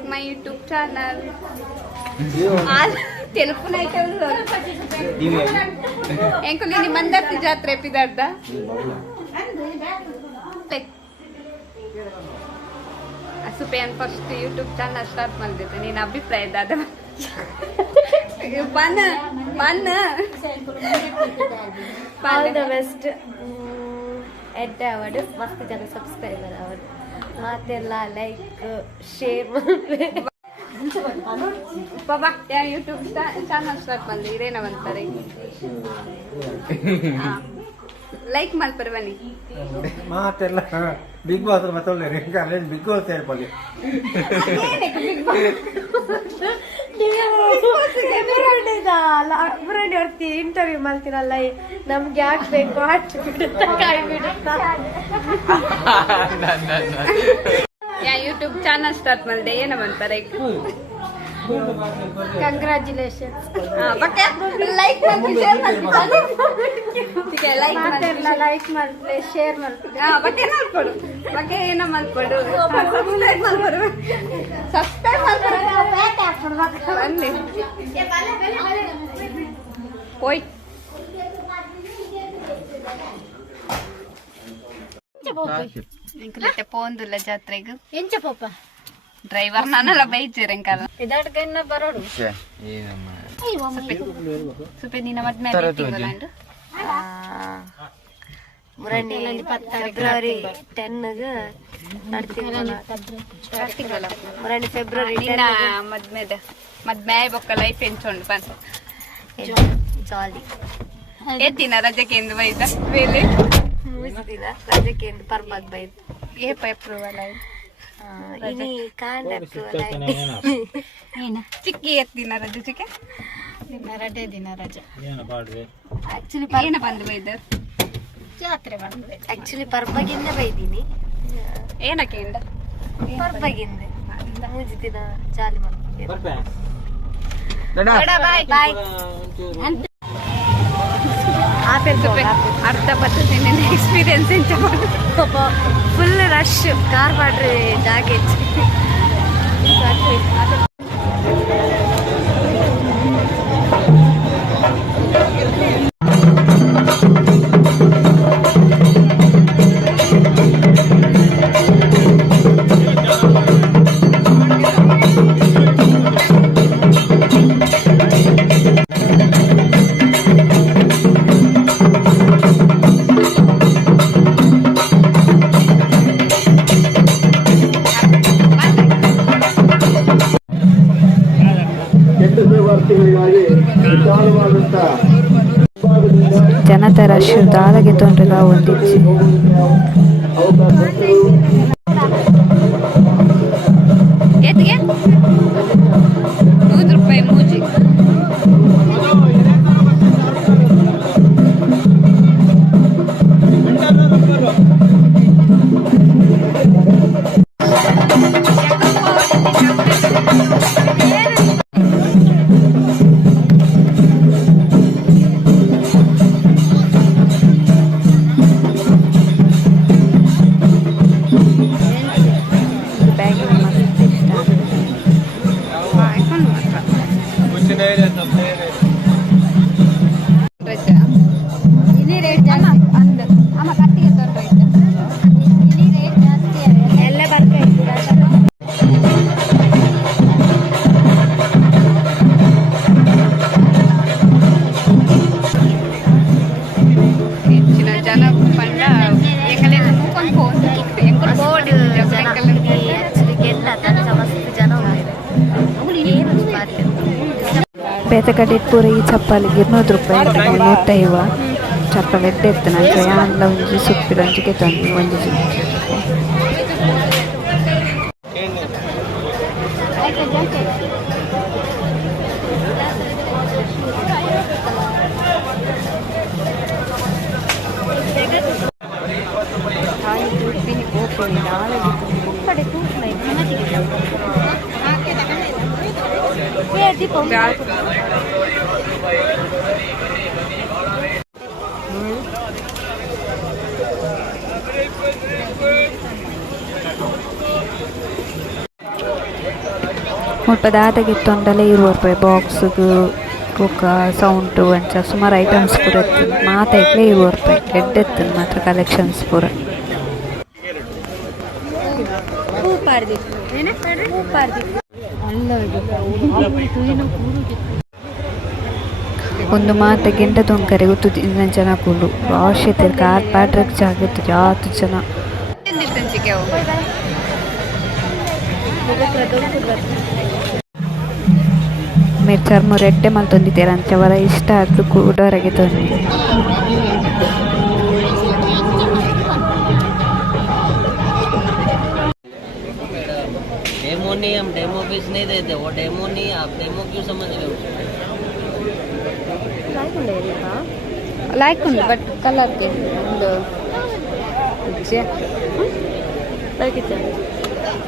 like my YouTube channel. Telepon అయితే ಎಂಕುಲಿ ನಿ ಮಂದರ್ತಿ ಜಾತ್ರೆ ಎಪಿದಾರ್ದ ಸುಪೇನ್ ಫಸ್ಟ್ ಯೂಟ್ಯೂಬ್ ಚಾನಲ್ ಸ್ಟಾರ್ಟ್ ಮಾಡಿದ್ದೆ ನೀನು ಅಭಿಪ್ರಾಯದ ಅದ ಬನ್ನ ಆಲ್ ದ ಬೆಸ್ಟ್ ಎಡ್ಡೆ ಅವಡು ಮಸ್ತ್ ಜನ ಸಬ್ಸ್ಕ್ರೈಬರ್ ಅವಡು ಮಾತೆಲ್ಲ ಲೈಕ್ ಶೇರ್ ಬಾಬಾ ಯೂಟ್ಯೂಬ್ ಚಾನಲ್ ಸ್ಟಾರ್ಟ್ ಬಂದು ಇದೇನವಂತಾರೆ ಲೈಕ್ ಮಾಡ್ತಾರೆ ಬನ್ನಿ ಮಾತೆಲ್ಲ ಬಿಗ್ ಬಾಸ್ ಮತ್ತೆ ಬಿಗ್ ಬಾಸ್ ಹೇಳ್ಕೊಳ್ಳಿ ಇಂಟರ್ವ್ಯೂ ಮಾಡ್ತೀರಲ್ಲ ನಮ್ಗೆ ಯಾಕೆ ಬೇಕು ಅಷ್ಟು ಬಿಡುತ್ತಾ ಕಾಯಿ ಬಿಡುತ್ತಾ ಯೂಟ್ಯೂಬ್ ಚಾನಲ್ ಸ್ಟಾರ್ಟ್ ಮಾಡಿದೆ ಏನವಂತಾರೆ ಕಂಗ್ರ್ಯಾಚುಲೇಷನ್ಸ್ ಲೈಕ್ ಲೈಕ್ ಮಾಡ್ತಾರೆ ಶೇರ್ ಮಾಡ್ತಾರೆ ಬಗ್ಗೆ ಮಾಡ್ಕೊಡು ಬಗ್ಗೆ ಏನೋ ಮಾಡ್ಕೊಡು ಸಬ್ಸ್ಕ್ರೈಬ್ ಮಾಡ್ತಾರೆ ಹೋಯ್ ಇಂಕಲತ್ತೆ ಪೋಂದುಲ್ಲ ಜಾತ್ರೆಗೆ ಎಂಚ ಪಾಪ ಡ್ರೈವರ್ ನಾನೆಲ್ಲ ಬೈತೀರಿ ಅಂಕಲ್ಲ ಇದಾಟಕನ್ನ ಬರೋಡು ಸುಪೆ ನಿನ್ನ ಮದ್ಮೆ ಫೆಬ್ರವರಿ 10 ಮುರಂಡಿ ಫೆಬ್ರವರಿ ನಿನ್ನ ಮದ್ಮೆ ಬೊಕ್ಕ ಲೈಫ್ ಎಂಚೊಂಡು ಬಂದು ಜಾಲಿ ಎತ್ತಿನ ರಜಕ್ಕೆ ಎಂದು ಬೈದ ಬೇಲೆ ಮುಗಿದಿನ ರಜಕ್ಕೆ ಎಂದು ಪರ್ಮಾಗ್ ಬೈದು ಏಪ ಅಪ್ರೂವಲ್ ಆಯ್ತು ಇನಿ ಕಾಂಡ ಅಪ್ರೂವಲ್ ಆಯ್ತು ಚಿಕ್ಕಿ ಎತ್ತಿನ ರಜೆ ಚಿಕ್ಕ ರಜೆ ದಿನ ರಜೆ ಆಕ್ಚುಲಿ ಏನ ಬಂದು ಬೈದ ಜಾತ್ರೆ ಬಂದು ಆಕ್ಚುಲಿ ಪರ್ಬಗಿಂದ ಬೈದೀನಿ ಏನಕ್ಕೆ ಇಂದ ಪರ್ಬಗಿಂದ ಮುಗಿದಿನ ಜಾಲಿ ಮಾಡ್ತೀನಿ ಬಾಯ್ ಅರ್ಧ ಬರ್ತದೆ ನಿನ್ನ ಎಕ್ಸ್ಪೀರಿಯನ್ಸ್ ಎಂತ ಫುಲ್ ರಶ್ ಕಾರ್ ಮಾಡ್ರಿ ಜಾಗ ಜನತೆ ರಶ್ ದಾದಗೆ ತೊಂದರೆ ಹೊಂದಿಚ್ಚಿ ಎತ್ತಿಗೆ 100 ರೂಪಾಯಿ ಮೂಜಿ ಬೇತಕಡೆ ಪೂರ ಈ ಚಪ್ಪಲಿಗೆ 200 ರೂಪಾಯಿ 150 ಚಪ್ಪಲಿ ಎಡ್ಡೆತ್ತು ನಂಗೆ ಯಾನ್ಲ ಒಂಜಿ ಸುಪ್ಪಿರಂಚಿಗೆ ತಂದು ಒಂಜಿ ಸುಪ್ಪಿ ಮುಲ್ಪ ದಾದಾಗೆ ತೊಂಡಲೇ 20 ರೂಪಾಯಿ ಬಾಕ್ಸ್ಗೆ ಬೊಕ್ಕ ಸೌಂಡು ಅಂಚ ಸುಮಾರು ಐಟಮ್ಸ್ ಪೂರ ಎತ್ತುಂಡು ಮಾತಾಯ್ತಲೇ 20 ರೂಪಾಯಿ ಎಡ್ಡೆ ಎತ್ತುಂಡು ಮಾತ್ರ ಕಲೆಕ್ಷನ್ಸ್ ಪೂರ. ಒಂದು ಮಾತ ಗೆಂಡ ತೊಂಕರೆ ಗೊತ್ತು ಇಂದ ಜನ ಕೂಡು ಭಾಷೆ ತಿರ್ಗ ಆರು ಪಾಟ್ರಕ್ಕೆ ಜಾಗತ್ತು ಜಾತು ಜನ మీరు చర్మ రెడ్డే మళ్ళీ తీరంతే వర ఇಷ್ಟ ಅದು ಕೂಡ ಹೊರಗೆ ತಂದು डेमो नहीं, हम डेमो पीस नहीं देते, वो डेमो नहीं, आप डेमो क्यों समझ रहे हो? ಲೈಕ್ ಉಂಟು ಬಟ್ ಕಲರ್ಗೆ ಒಂದು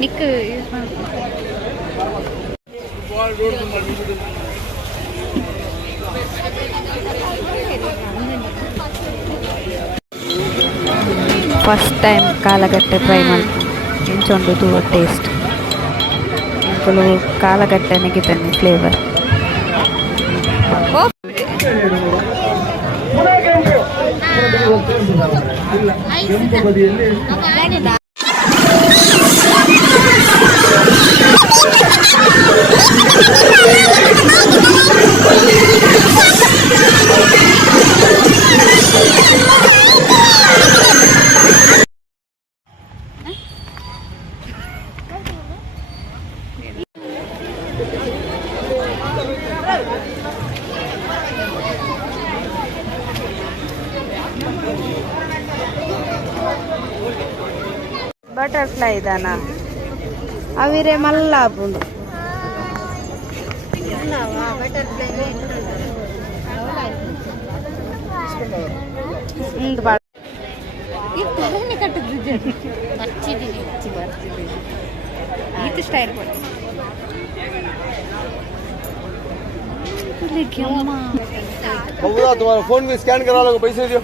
ನಿಕ್ ಯೂಸ್ ಮಾಡಿ ಫಸ್ಟ್ ಟೈಮ್ ಕಾಲಗಟ್ಟೆ ಟ್ರೈ ಮಾಡಿ ಇಂಚೊಂದು ಟೇಸ್ಟ್ ಇಂಕಲು ಕಾಲಗಟ್ಟೆ ನೆಗಿತಾನೆ ಫ್ಲೇವರ್. ಬಟರ್ಫ್ಲೈ ಇದಾನ ಅವಿರೆ ಮಲ್ಲಾಪುಂಡು ಸ್ಟೈಲ್ तुम्हारा फोन में स्कैन करा लो, पैसे दियो.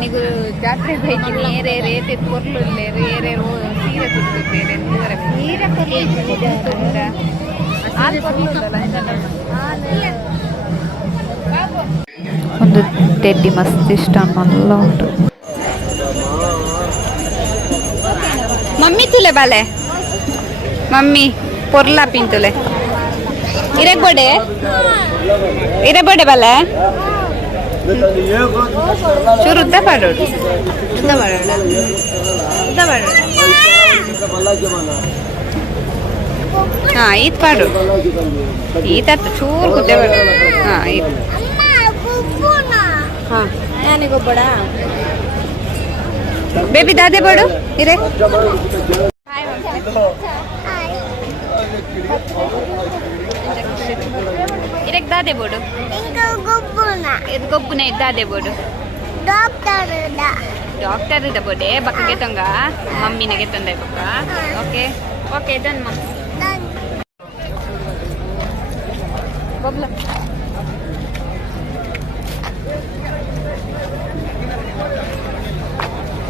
నీకు జాతర పైకి నేరే రేతే పొర్లు రేరే సీರೆ ಒಂದು ಟೆಡ್ಡಿ ಮಸ್ತ್ ಇಷ್ಟ ಮಲ್ಲ ಉಂಟು. ಮಮ್ಮಿ ತುಲೆ ಬಾಲೆ ಮಮ್ಮಿ ಪೊರ್ಲಾ ಪಿಂತುಲೆ ಇರಬೋಡೆ ಬಾಲೆ ಚೂರು ಉದ್ದ ಮಾಡೋಡು ಹಾ ಈತ್ ಪಾಡು ಈತ ಚೂರು ಕುದ್ದೆ ಬಾಡು ಹಾ ಈತ್ ನಾನಿಗೊಬ್ಬಡ ಬೇಬಿ ದಾದೆ ಬಾಡು ಇರೇ ಇರಕ್ ದಾದೆ ಬೋಡು ಇದು ಗೊಬ್ಬುನ ದಾದೆ ಬೋಡು ಡಾಕ್ಟರ್ ಇದ ಬೋಡೆ ಬಕ್ಕಗೆ ತೊಂಗ ಮಮ್ಮಿನಗೆ ತೊಂದೆ ಬಕ್ಕ ಓಕೆ ಓಕೆ ಡನ್ ಮಮ್ ಬಬ್ಲ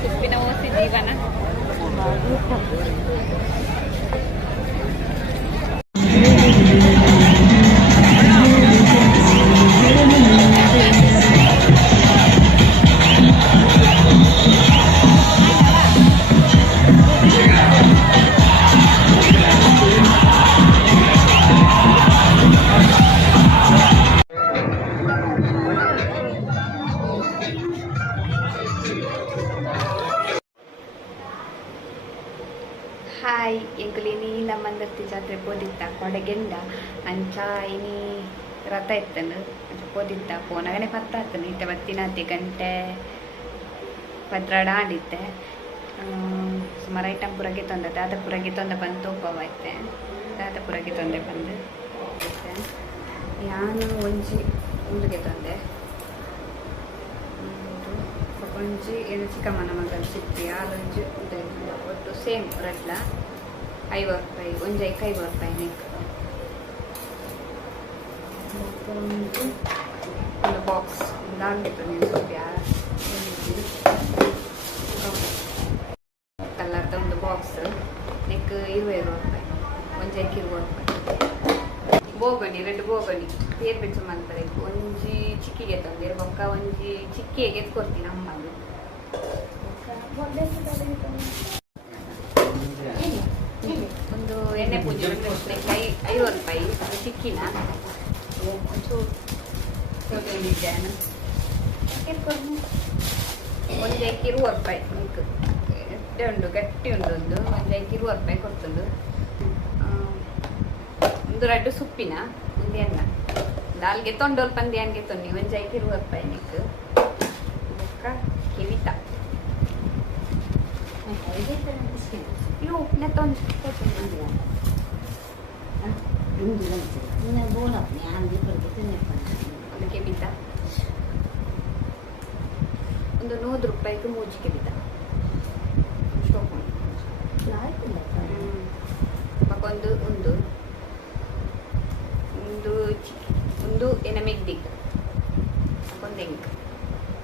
ಉಪ್ಪಿನ ಓಸಿ ಜೀವನ ಹಾಯ್ ಎಂಕುಲು ಇನಿ ನಮ್ಮಂದರ್ತಿ ಜಾತ್ರೆ ಪೋದಿತ್ತ ಕೊಡಗೆಂಡ ಅಂಚ ಇನಿ ರಥ ಎತ್ತನು ಅಂಚ ಪೋದಿತ್ತ ಪೋನಗನೆ ಪತ್ತಾತನು ಇತ್ತೆ ಬತ್ತಿನಾತಿ ಗಂಟೆ ಪದ್ರಾಡ ಆಡಿತ್ತೆ ಸುಮಾರು ಐಟಮ್ ಪುರಗೆ ತೊಂದ ದಾದ ಪುರಗೆ ತೊಂದ ಬಂದು ತೋಪವಾಯ್ತೆ ದಾದ ಪುರಗೆ ತೊಂದೆ ಬಂದು ನಾನು ಒಂಜಿ ಉಂದುಗೆ ತೊಂದೆ ಒಂಜಿ ಏನು ಚಿಕ್ಕಮ್ಮನ ಮಗಲ್ ಸಿಕ್ಕಿ ಆಲೊಂಜಿ ಒಟ್ಟು ಸೇಮ್ ರಡ್ಲ 50 ರೂಪಾಯಿ ಒಂಜಿ 50 ರೂಪಾಯಿ ನೆಕ್ ಒಂದು ಬಾಕ್ಸ್ ದಾಂಡಿತ್ತು ನೀವು ಕಲ್ಲರ್ದ ಒಂದು ಬಾಕ್ಸ್ ನೆಕ್ 20 ರೂಪಾಯಿ ಒಂಜೈಕ್ 20 ರೂಪಾಯಿ ಬೋಗಣಿ 2 ಬೋಗಣಿ ಪೇರ್ ಬೆಚ್ಚ ಮಾಡ್ತಾರೆ ಒಂಜಿ ಚಿಕ್ಕಿಗೆ ತಂದಿರು ಬೊಕ್ಕ ಒಂಜಿ ಚಿಕ್ಕಿಗೆ ಎತ್ಕೊಡ್ತೀನಿ ಅಮ್ಮದು ಒಂದು ಎಣ್ಣೆ ಪೂಜೆ 50 ರೂಪಾಯಿ ಅದು ಚಿಕ್ಕಿನ ಡಿಸೈನ್ ಒಂದೈಕ್ 20 ರೂಪಾಯಿ ಉಂಟು ಗಟ್ಟಿ ಉಂಟು ಒಂದೈಕ್ 20 ರೂಪಾಯಿ ಕೊಡ್ತುಂಡು ಒಂದು ರಡ್ಡು ಸುಪ್ಪಿನ ಒಂದು ಎಣ್ಣ ದಾಲ್ಗೆ ತೊಂಡೋಲ್ ಪಂದಿ ಹಂಗೆ ತೊನ್ನಿ ಒಂಜೈಕ್ 20 ರೂಪಾಯಿ ನಿಕ್ ಬೊಕ್ಕ ಕಿವಿತ ಇವು ನೆತ್ತೊಂದು ಒಂದು ಕೆಬಿತ ಒಂದು 100 ರೂಪಾಯಿಗೆ ಮೂಜಿ ಕೆಬಿತ ಒಂದು ಒಂದು ಒಂದು ಒಂದು ಎನಮೆಗ್ದಿಕ್ ಒಂದು ಎಂಕ್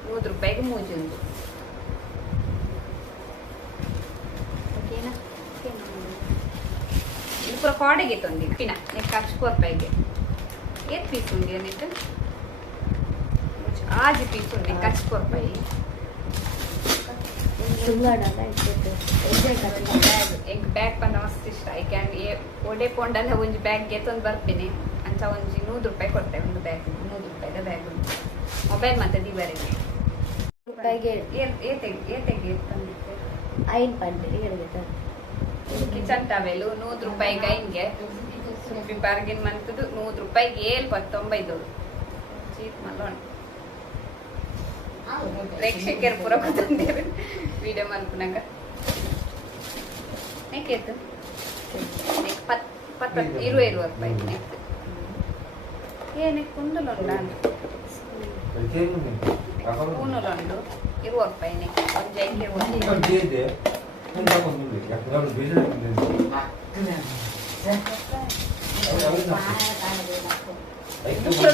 100 ರೂಪಾಯಿಗೆ ಮೂಜಿ ಒಂದು ಓಕೆನಾ ಇದು ಪೂರ ಕಾಡೆಗೆ ತಂದಿ ಪಿನ ನೆಕ್ 40 ರೂಪಾಯಿಗೆ ಏತ್ ಪೀಸ್ ಉಂಡಿ ನೆಟ್ ಆಜಿ ಪೀಸ್ ಉಂಡಿ 40 ರೂಪಾಯಿ ಎಂಕ್ ಬ್ಯಾಗ್ ಪಂಡ ಮಸ್ತ್ ಇಷ್ಟ ಐಕೆ ಒಡೆ ಪೊಂಡಲ್ಲ ಒಂಜಿ ಬ್ಯಾಗ್ಗೆ ತಂದು ಬರ್ತೀನಿ ಅಂಚ ಒಂಜಿ 100 ರೂಪಾಯಿ ಕೊಡ್ತೇವೆ ಒಂದು ಬ್ಯಾಗ್ 100 ರೂಪಾಯಿದ ಬ್ಯಾಗ್ ಉಂಟು ಮೊಬೈಲ್ ಮತ್ತೆ ದಿವರೆಗೆ ಏತೆಗೆ ತಂದಿದ್ದೆ ಐನ್ ಪಂಡಿ ಕಿಚನ್ ಟವೆಲ್ 100 ರೂಪಾಯಿಗೆ ಐನ್ಗೆ ಸುಪ್ಪಿ ಬಾರ್ಗಿನ್ ಮಂತದ್ದು 100 ರೂಪಾಯಿಗೆ 79 ಚೀಪ್ ಮಲ್ಲೋಣ ಪ್ರೇಕ್ಷಕರು ಪೂರ ಗೊತ್ತಂದೇವೆ ವಿಡಿಯೋ ಮಲ್ಪನಾಗ ನೆಕ್ಕೇತು ನೆಕ್ 20 ರೂಪಾಯಿ ನೆಕ್ ನೆಕ್ ಕುಂದಲುಂಡ ಕೂನಲುಂಡು 20 ರೂಪಾಯಿ ನೆಕ್ ಒಂಜೈಕ್ 20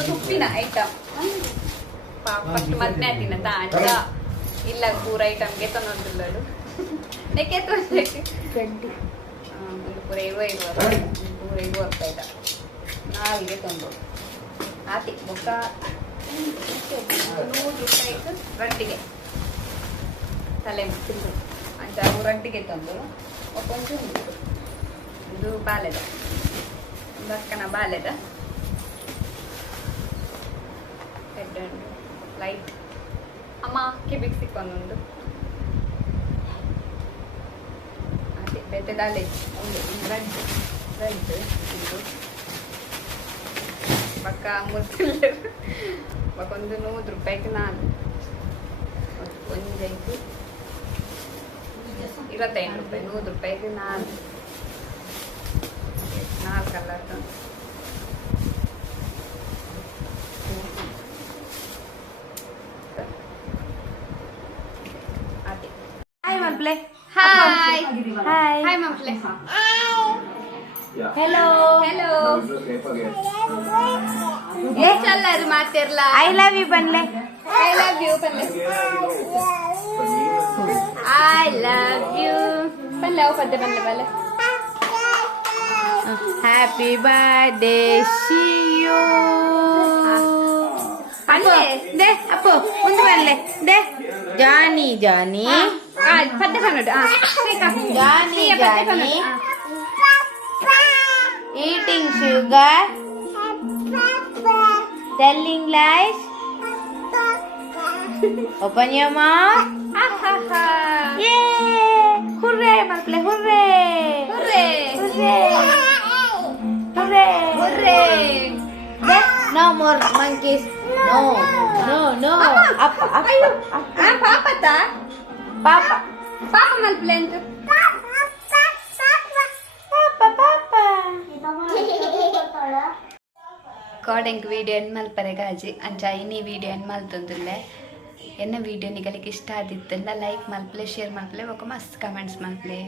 ಸುಪ್ಪಿನ ಐಟಮ್ ಫಸ್ಟ್ ಮದ್ನೆ ತಿನ್ನತ ಅಂಚ ಇಲ್ಲ ಪೂರ ಐಟಮ್ಗೆ ತೊಂದೊಂದುಲ್ಲಡು ನೆಕ್ಕೆ ಒಂದು ಪೂರ 20 ರೂಪಾಯಿ ಪೂರ 20 ರೂಪಾಯಿದ ನಾಲ್ಗೆ ತೊಂದು ಆತಿ ಬೊಕ್ಕ 100 ರೂಪಾಯಿಗೆ ರಡ್ಡಿಗೆ ತಲೆ ಅಂಚ ರಡ್ಡಿಗೆ ತಂದು ಕೊಂಚ ಇದು ಬಾಲೆದ ಒಂದು ಅಕ್ಕನ ಬಾಲೆದ ಹೆಡ್ ಲೈಟ್ ಅಮ್ಮ ಕಿಬಿಕ್ ಸಿಕ್ಕೊಂದೊಂದು ಅದೇ ಬೆಟ್ಟದಾಲೆ ಒಂದು ರೆಡ್ ಇದು ಪಕ್ಕ ಮುತ್ತಿಲ್ಲ ಒಂದು 100 ರೂಪಾಯಿಗೆ ನಾನು ಒಂದೈದು 25 ರೂಪಾಯಿ 100 ರೂಪಾಯಿಗೆ ನಾಲ್ಕು ಕಲರ್ ಹಾಯ್ ಮಕ್ಳೆ ಹಾಯ್ ಹಾಯ್ ಹಾಯ್ ಮಕ್ಕಳೇ ಹೆಲೋ ಹೆಲೋ ಚಲ್ಲರು ಮಾತಿರ್ಲ ಐ ಲವ್ ಯು ಬನ್ಲೆ ಐ ಲವ್ ಯು ಬನ್ಲೆ ಐ ಲವ್ ಯು ಬನ್ಲೆ ಅವು ಪದ್ಯ ಬನ್ಲೆ ಬಲ್ಲೆ ಹ್ಯಾಪಿ ಬರ್ಡೇ ಶಿಯು ಬನ್ಲೆ ದೇ ಅಪ್ಪು ಮುಂದೆ ಬನ್ಲೆ ದೇ ಜಾನಿ ಜಾನಿ ಪದ್ಯ Kannada Johnny Johnny eating sugar telling lies open your mouth yay hooray mukle hooray Hooray! hooray Hooray! no more monkeys no up ಪಾಪತಾ papa ಪಾಪ ಮಲ್ಪಲೆ ಅಂತ ಕೋಡೆಂಗ್ ವೀಡಿಯೋ ಏನು ಮಲ್ಪರೆ ಗಾಜಿ ಅಂಚ ಇನ್ನಿ ವೀಡಿಯೋ ಏನು ಮಲ್ತೊಂದುಲ್ಲೆ ಎನ್ನ ವೀಡಿಯೋ ನಿಗಳಿಗೆ ಇಷ್ಟ ಆದಿತ್ತಲ್ಲ ಲೈಕ್ ಮಲ್ಪಲೆ ಶೇರ್ ಮಲ್ಪಲೆ ಒಕ್ಕ ಮಸ್ತ್ ಕಮೆಂಟ್ಸ್ ಮಲ್ಪಲೆ